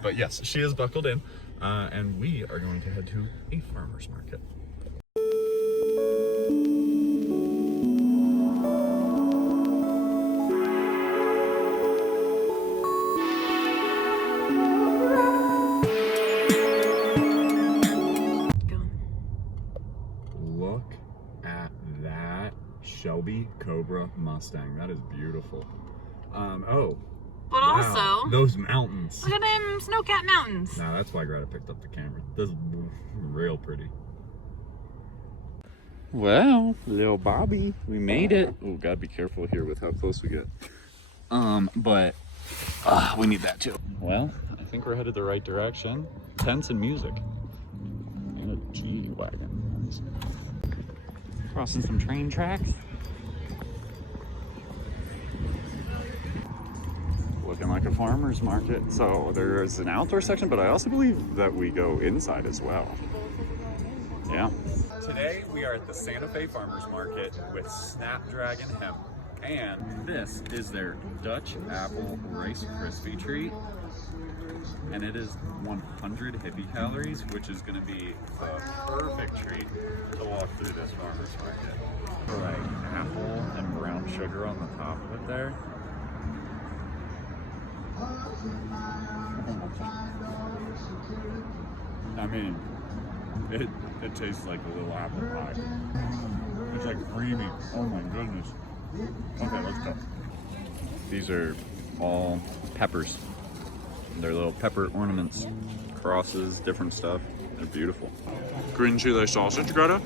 But yes, she is buckled in, and we are going to head to a farmer's market. Look at that Shelby Cobra Mustang. That is beautiful. But wow. also, those mountains. Look at them Snowcat Mountains. Nah, that's why Greta picked up the camera. This is real pretty. Well, little Bobby, we made it. Oh, gotta be careful here with how close we get. But we need that too. Well, I think we're headed the right direction. Tents and music. And a G-Wagon. Crossing some train tracks. Looking like a farmer's market. So there's an outdoor section, but I also believe that we go inside as well. Yeah. Today we are at the Santa Fe Farmers Market with Snapdragon Hemp. And this is their Dutch Apple Rice Krispie treat. And it is 100 hippie calories, which is gonna be the perfect treat to walk through this farmer's market. Like apple and brown sugar on the top of it there. I mean, it tastes like a little apple pie. It's like creamy. Oh my goodness. Okay, let's go. These are all peppers. They're little pepper ornaments, crosses, different stuff. They're beautiful. Green chile sausage, Greta.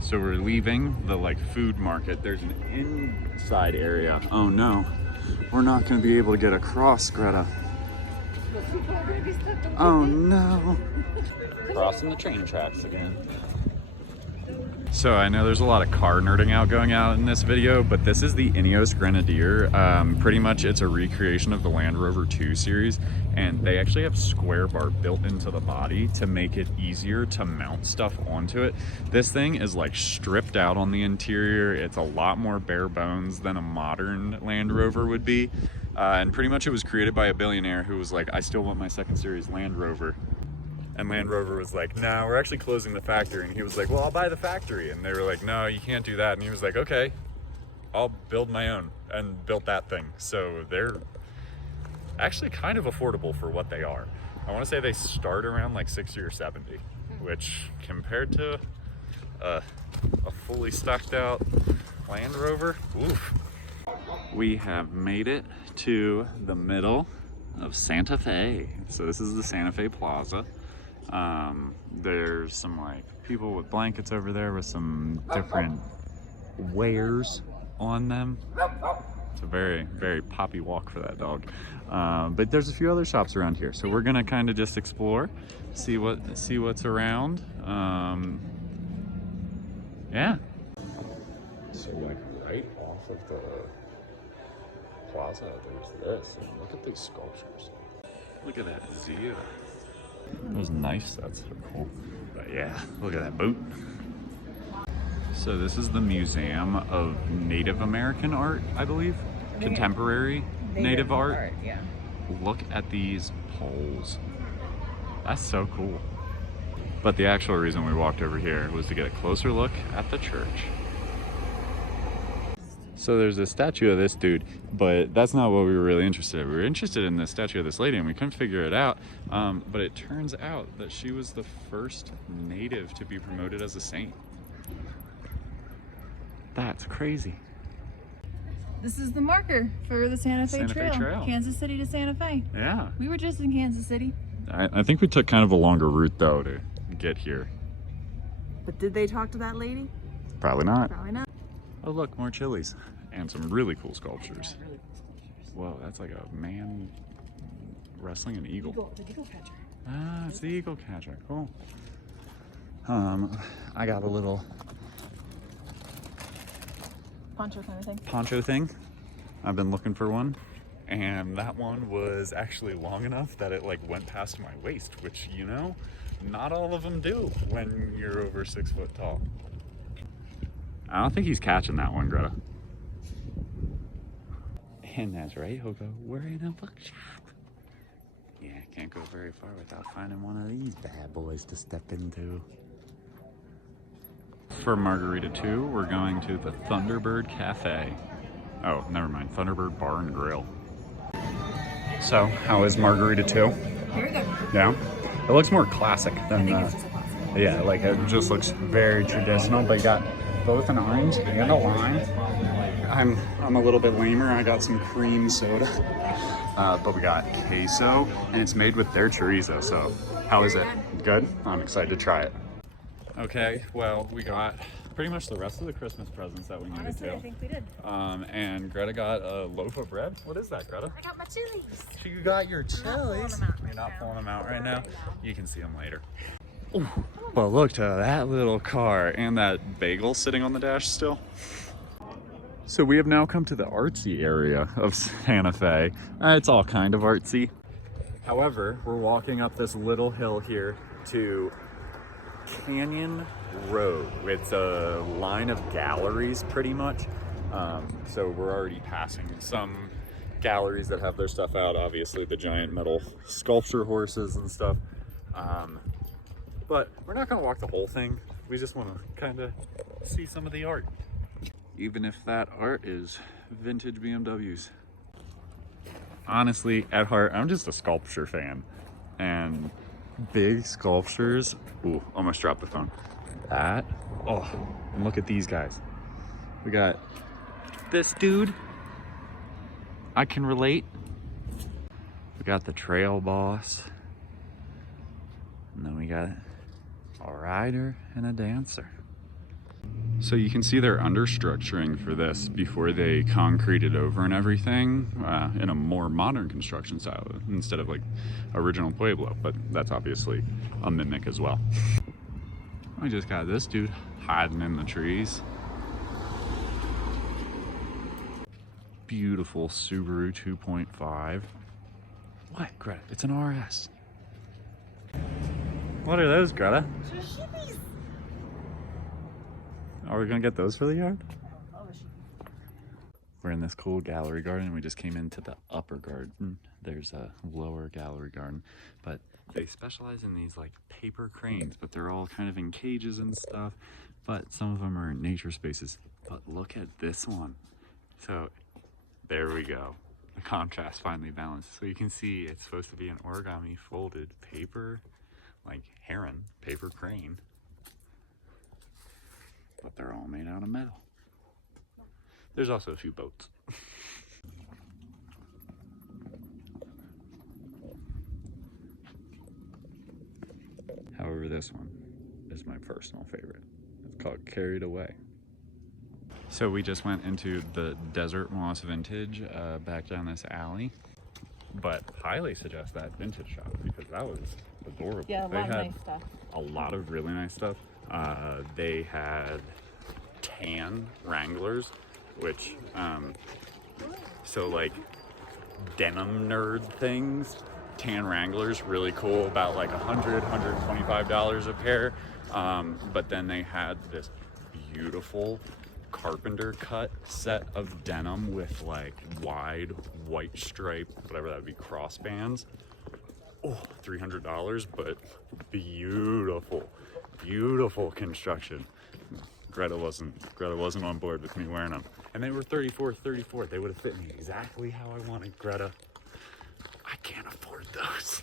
So we're leaving the like food market. There's an inside area. Oh no, we're not gonna be able to get across, Greta. Oh no. Crossing the train tracks again. So I know there's a lot of car nerding out going out in this video, but this is the Ineos Grenadier. Pretty much it's a recreation of the Land Rover 2 series, and they actually have square bar built into the body to make it easier to mount stuff onto it. This thing is like stripped out on the interior. It's a lot more bare bones than a modern Land Rover would be. And pretty much it was created by a billionaire who was like, I still want my second series Land Rover. And Land Rover was like, no, we're actually closing the factory. And he was like, well, I'll buy the factory. And they were like, no, you can't do that. And he was like, okay, I'll build my own, and built that thing. So they're actually kind of affordable for what they are. I want to say they start around like 60 or 70, which compared to a fully stocked out Land Rover, oof. We have made it to the middle of Santa Fe. So this is the Santa Fe Plaza. There's some like people with blankets over there with some different wares on them. It's a very, very poppy walk for that dog. But there's a few other shops around here, so we're gonna kind of just explore, see what's around. Yeah. So like right off of the plaza, there's this, and look at these sculptures. Look at that Zia. Those knife sets are cool. But yeah, look at that boot. So this is the Museum of Native American Art, I believe. Contemporary Native art. Yeah. Look at these poles. That's so cool. But the actual reason we walked over here was to get a closer look at the church. So there's a statue of this dude, but that's not what we were really interested in. We were interested in the statue of this lady, and we couldn't figure it out. But it turns out that she was the first native to be promoted as a saint. That's crazy. This is the marker for the Santa Fe Trail. Trail. Kansas City to Santa Fe. Yeah. We were just in Kansas City. I think we took kind of a longer route, though, to get here. But did they talk to that lady? Probably not. Probably not. Oh, look, more chilies. And some really cool sculptures. Whoa, that's like a man wrestling an eagle. The eagle catcher. Ah, it's the eagle catcher. Cool. I got a little Poncho kind of thing. poncho thing. I've been looking for one. And that one was actually long enough that it like went past my waist, which, you know, not all of them do when you're over 6 foot tall. I don't think he's catching that one, Greta. And that's right, he'll go, we're in a bookshop. Yeah, can't go very far without finding one of these bad boys to step into. For Margarita 2, we're going to the Thunderbird Cafe. Oh, never mind, Thunderbird Bar and Grill. So, how is Margarita 2? Very good. Yeah? It looks more classic than, I think it's just a classic. yeah, like it just looks very traditional, but you got both an orange and a lime. I'm a little bit lamer. I got some cream soda, but we got queso, and it's made with their chorizo. So, how is it? Good? I'm excited to try it. Okay, well, we got pretty much the rest of the Christmas presents that we needed Honestly, to. I think we did. And Greta got a loaf of bread. What is that, Greta? I got my chilies. You got your chilies. them out right You're not now. pulling them out right now. You can see them later. Ooh, but look to that little car and that bagel sitting on the dash still. So we have now come to the artsy area of Santa Fe. It's all kind of artsy. However, we're walking up this little hill here to Canyon Road. It's a line of galleries pretty much. So we're already passing some galleries that have their stuff out. Obviously the giant metal sculpture horses and stuff. But we're not gonna walk the whole thing. We just wanna kinda see some of the art. Even if that art is vintage BMWs. Honestly, at heart, I'm just a sculpture fan. And big sculptures, ooh, almost dropped the phone. That, oh, and look at these guys. We got this dude, I can relate. We got the trail boss. And then we got a rider and a dancer. So you can see they're understructuring for this before they concreted over and everything in a more modern construction style instead of like original Pueblo, but that's obviously a mimic as well. We just got this dude hiding in the trees. Beautiful Subaru 2.5. What, Greta? It's an RS. What are those, Greta? Are we gonna get those for the yard? We're in this cool gallery garden. We just came into the upper garden. There's a lower gallery garden, but they specialize in these like paper cranes, but they're all kind of in cages and stuff, but some of them are in nature spaces. But look at this one. So there we go. The contrast finally balanced. So you can see it's supposed to be an origami folded paper, like heron, paper crane. But they're all made out of metal. There's also a few boats. However, this one is my personal favorite. It's called Carried Away. So we just went into the Desert Moss Vintage back down this alley, but highly suggest that vintage shop because that was adorable. Yeah, a lot of nice stuff. A lot of really nice stuff. They had tan Wranglers, which so like denim nerd things, tan Wranglers, really cool, about like $125 a pair. But then they had this beautiful carpenter cut set of denim with like wide white stripe, whatever that would be, crossbands. Oh, $300, but beautiful construction. Greta wasn't on board with me wearing them, and they were $34. They would have fit me exactly how I wanted. Greta, I can't afford those.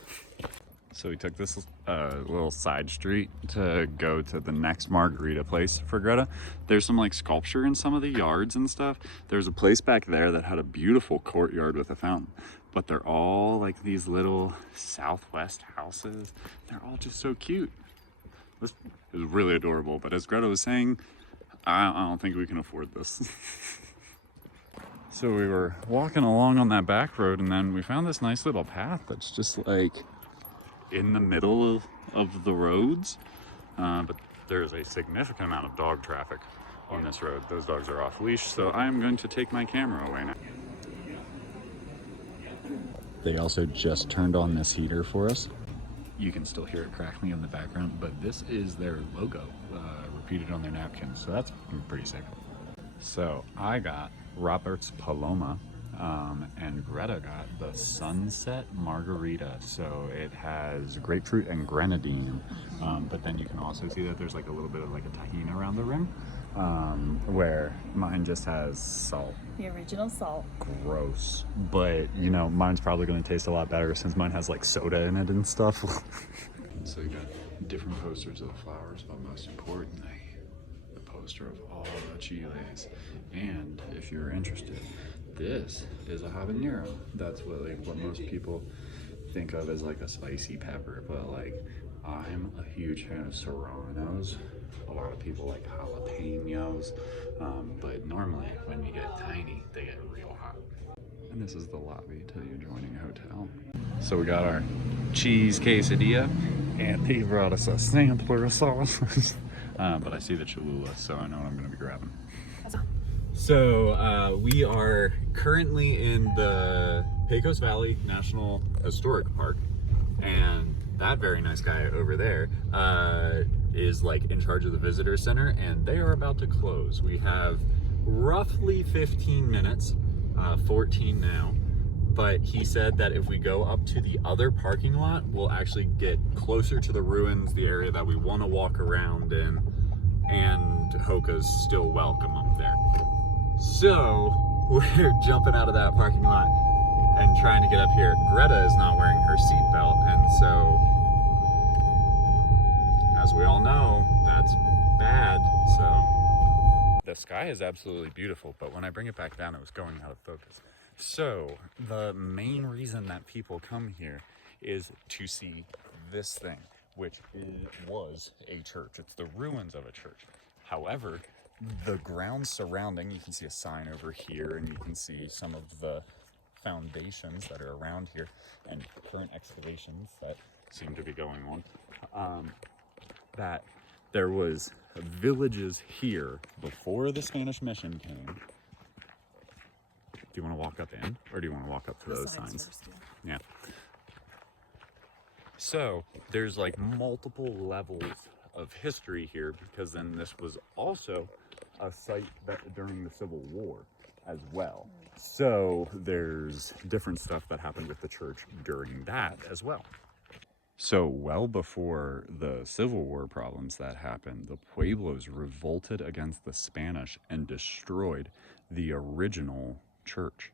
So we took this little side street to go to the next margarita place for Greta. There's some like sculpture in some of the yards and stuff. There's a place back there that had a beautiful courtyard with a fountain, but they're all like these little Southwest houses. They're all just so cute. This is really adorable, but as Greta was saying, I don't think we can afford this. So we were walking along on that back road, and then we found this nice little path that's just like in the middle of the roads, but there's a significant amount of dog traffic on this road. Those dogs are off leash, so I am going to take my camera away now. They also just turned on this heater for us. You can still hear it crackling in the background, but this is their logo repeated on their napkins, so that's pretty sick. So I got Robert's Paloma, and Greta got the Sunset Margarita. So it has grapefruit and grenadine, but then you can also see that there's like a little bit of like a tahini around the rim, where mine just has salt. The original salt. Gross. But, you know, mine's probably going to taste a lot better since mine has like soda in it and stuff. So you got different posters of the flowers, but most importantly, the poster of all the chiles. And if you're interested, this is a habanero. That's what most people think of as like a spicy pepper, but like I'm a huge fan of serranos. A lot of people like jalapenos, but normally when you get tiny, they get real hot. And this is the lobby to the adjoining hotel. So we got our cheese quesadilla, and they brought us a sampler of sauces. But I see the Cholula, so I know what I'm gonna be grabbing. So we are currently in the Pecos Valley National Historic Park, and that very nice guy over there is like in charge of the visitor center, and they are about to close. We have roughly 15 minutes, 14 now, but he said that if we go up to the other parking lot, we'll actually get closer to the ruins, the area that we want to walk around in, and Hoka's still welcome up there. So we're jumping out of that parking lot and trying to get up here. Greta is not wearing her seatbelt, and so, as we all know, that's bad. So the sky is absolutely beautiful, but when I bring it back down, it was going out of focus. So the main reason that people come here is to see this thing, which was a church. It's the ruins of a church. However, the ground surrounding, you can see a sign over here, and you can see some of the foundations that are around here and current excavations that seem to be going on, that there was villages here before the Spanish mission came. Do you want to walk up in, or do you want to walk up to those signs? First, Yeah. So there's like multiple levels of history here, because then this was also a site that during the Civil War as well. So there's different stuff that happened with the church during that as well. So well before the Civil War problems that happened, the Pueblos revolted against the Spanish and destroyed the original church.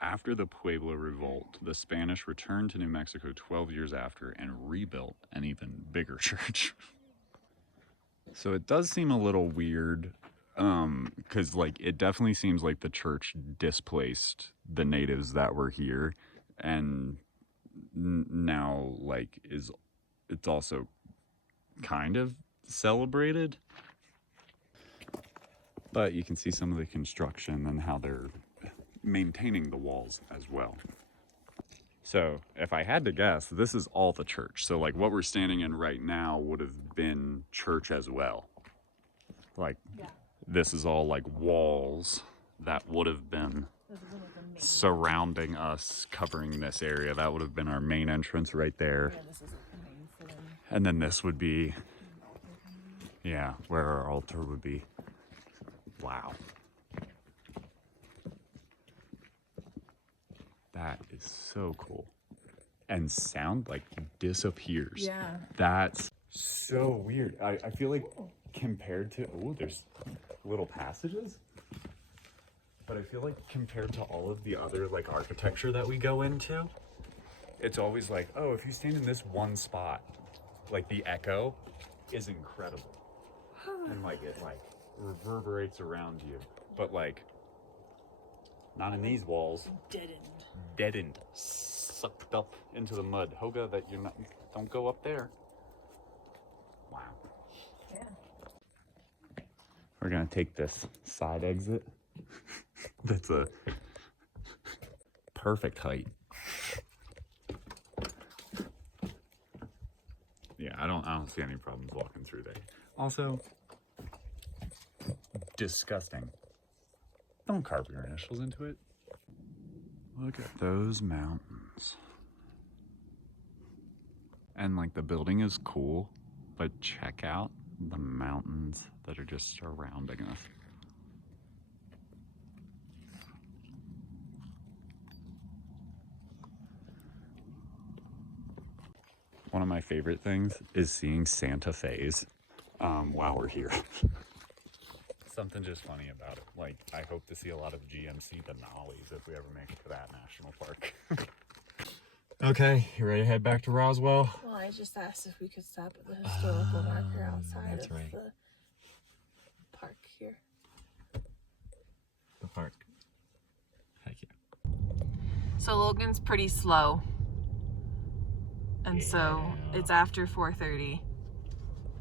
After the Pueblo revolt, the Spanish returned to New Mexico 12 years after and rebuilt an even bigger church. So it does seem a little weird, because like it definitely seems like the church displaced the natives that were here, and now like it's also kind of celebrated. But you can see some of the construction and how they're maintaining the walls as well. So if I had to guess, this is all the church. So like what we're standing in right now would have been church as well. Like this is all like walls that would have been surrounding us, covering this area. That would have been our main entrance right there. Yeah, this is the main for them. And then this would be, yeah, where our altar would be. Wow. That is so cool. And sound like disappears. Yeah. That's so weird. I feel like compared to, oh, there's little passages. But I feel like compared to all of the other like architecture that we go into, it's always like, oh, if you stand in this one spot, like the echo is incredible. And like it like reverberates around you. But like, not in these walls. Deadened, sucked up into the mud. Hoga, that you're not, don't go up there. Wow. Yeah. We're gonna take this side exit. That's a perfect height. Yeah, I don't see any problems walking through there. Also, disgusting. Don't carve your initials into it. Look at those mountains. And like the building is cool, but check out the mountains that are just surrounding us. one of my favorite things is seeing Santa Fe's while we're here. Something just funny about it. Like, I hope to see a lot of GMC Denali's if we ever make it to that national park. Okay, you ready to head back to Roswell? Well, I just asked if we could stop at the historical marker outside that's of right. the park here. The park. Heck yeah. So Logan's pretty slow. And so Yeah. it's after 4:30.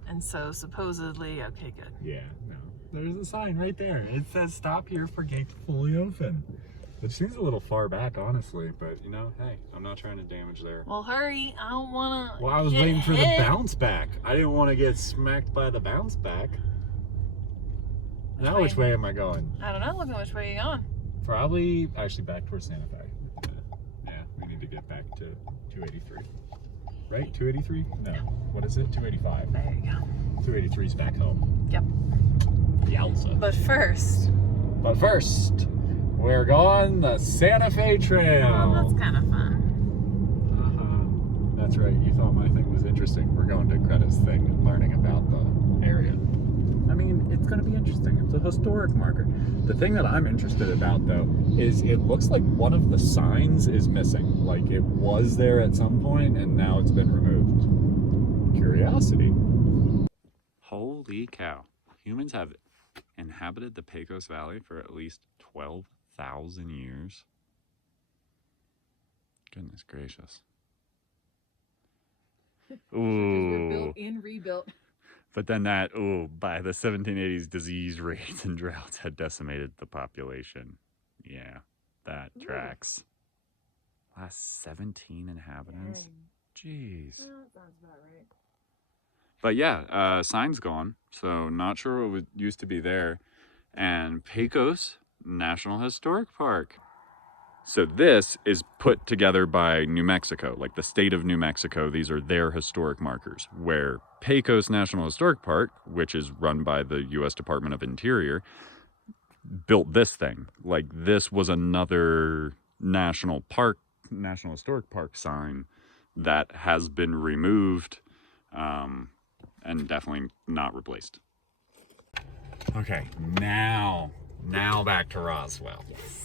And so supposedly, okay, good. Yeah, no. There's a sign right there. It says stop here for gate fully open. Which seems a little far back, honestly, but you know, hey, I'm not trying to damage there. Well, hurry. I don't want to. Well, I was waiting for the bounce back. I didn't want to get smacked by the bounce back. Now which way am I going? I don't know. Look at which way you're going. Probably actually back towards Santa Fe. Yeah, we need to get back to 283. Right? 283? No. What is it? 285. There you go. 283 is back home. Yep. Yowza. But first, we're going the Santa Fe Trail. well, that's kind of fun. That's right. You thought my thing was interesting. We're going to Greta's thing and learning about the area. I mean, it's going to be interesting. It's a historic marker. The thing that I'm interested about, though, is it looks like one of the signs is missing. Like, it was there at some point, and now it's been removed. Curiosity. Holy cow. Humans have inhabited the Pecos Valley for at least 12,000 years. Goodness gracious. Ooh. We're built and rebuilt. But then that, by the 1780s, disease, raids, and droughts had decimated the population. Yeah, that tracks. Last 17 inhabitants? Jeez. Well, that sounds about right. But yeah, sign's gone, so not sure what used to be there. And Pecos National Historic Park. So this is put together by New Mexico, like the state of New Mexico. These are their historic markers, where Pecos National Historic Park, which is run by the U.S. Department of Interior, built this thing. Like, this was another national historic park sign that has been removed and definitely not replaced. Okay, now back to Roswell. Yes.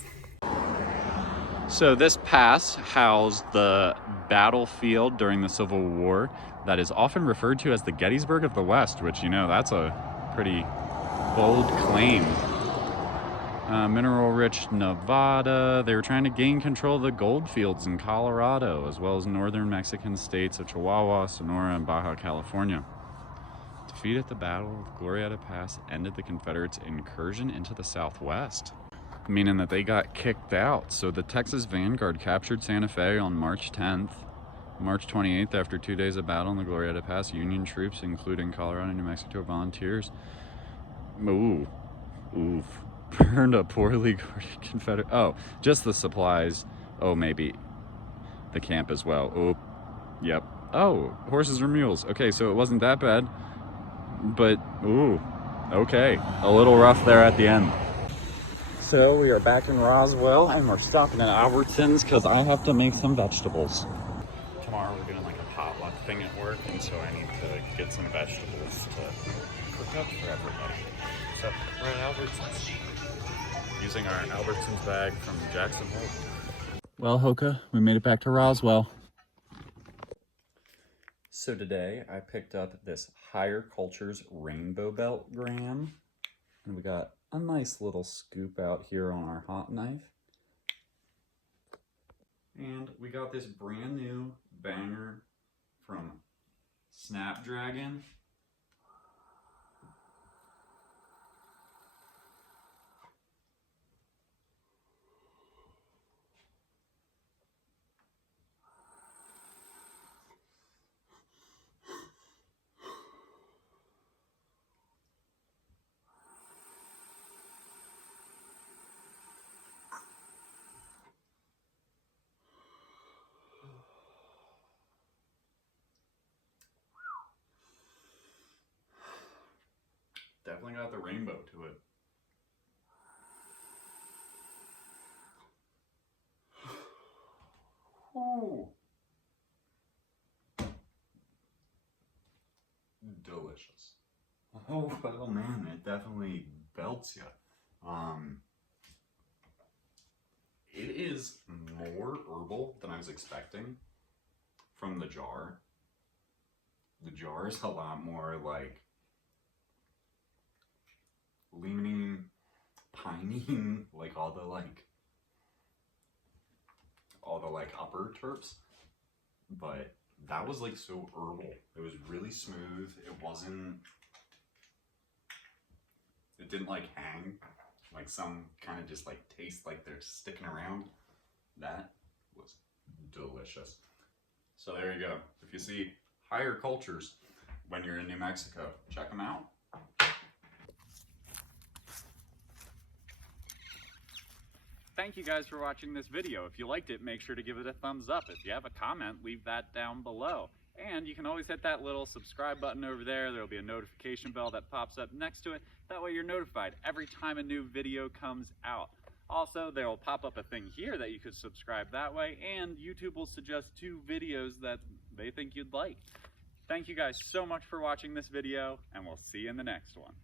So this pass housed the battlefield during the Civil War that is often referred to as the Gettysburg of the West, which, you know, that's a pretty bold claim. Mineral-rich Nevada. They were trying to gain control of the gold fields in Colorado, as well as northern Mexican states of Chihuahua, Sonora, and Baja California. Defeat at the Battle of Glorieta Pass ended the Confederates' incursion into the Southwest, meaning that they got kicked out. So the Texas Vanguard captured Santa Fe on March 10th. March 28th, after 2 days of battle in the Glorieta Pass, Union troops, including Colorado and New Mexico volunteers, burned a poorly guarded Confederate... Oh, just the supplies. Oh, maybe the camp as well. Yep. Oh, horses or mules. Okay, so it wasn't that bad. But, okay. A little rough there at the end. So we are back in Roswell and we're stopping at Albertsons because I have to make some vegetables. Tomorrow we're doing like a potluck thing at work, and so I need to get some vegetables to cook up for everybody. So we're at Albertsons using our Albertsons bag from Jackson Hole. Well, Hoka, we made it back to Roswell. So today I picked up this Higher Cultures Rainbow Belt gram, and we got a nice little scoop out here on our hot knife. And we got this brand new banger from Snapdragon. Definitely got the rainbow to it. Ooh. delicious. Oh, well, man, it definitely belts you. It is more herbal than I was expecting from the jar. The jar is a lot more like leaning, pining, like all the upper terps. But that was like so herbal. It was really smooth. It didn't like hang. Like some kind of just like taste like they're sticking around. That was delicious. So there you go. If you see higher cultures when you're in New Mexico, check them out. Thank you guys for watching this video. If you liked it, make sure to give it a thumbs up. If you have a comment, leave that down below. And you can always hit that little subscribe button over there. There'll be a notification bell that pops up next to it. That way you're notified every time a new video comes out. Also, there will pop up a thing here that you could subscribe that way, and YouTube will suggest 2 videos that they think you'd like. Thank you guys so much for watching this video, and we'll see you in the next one.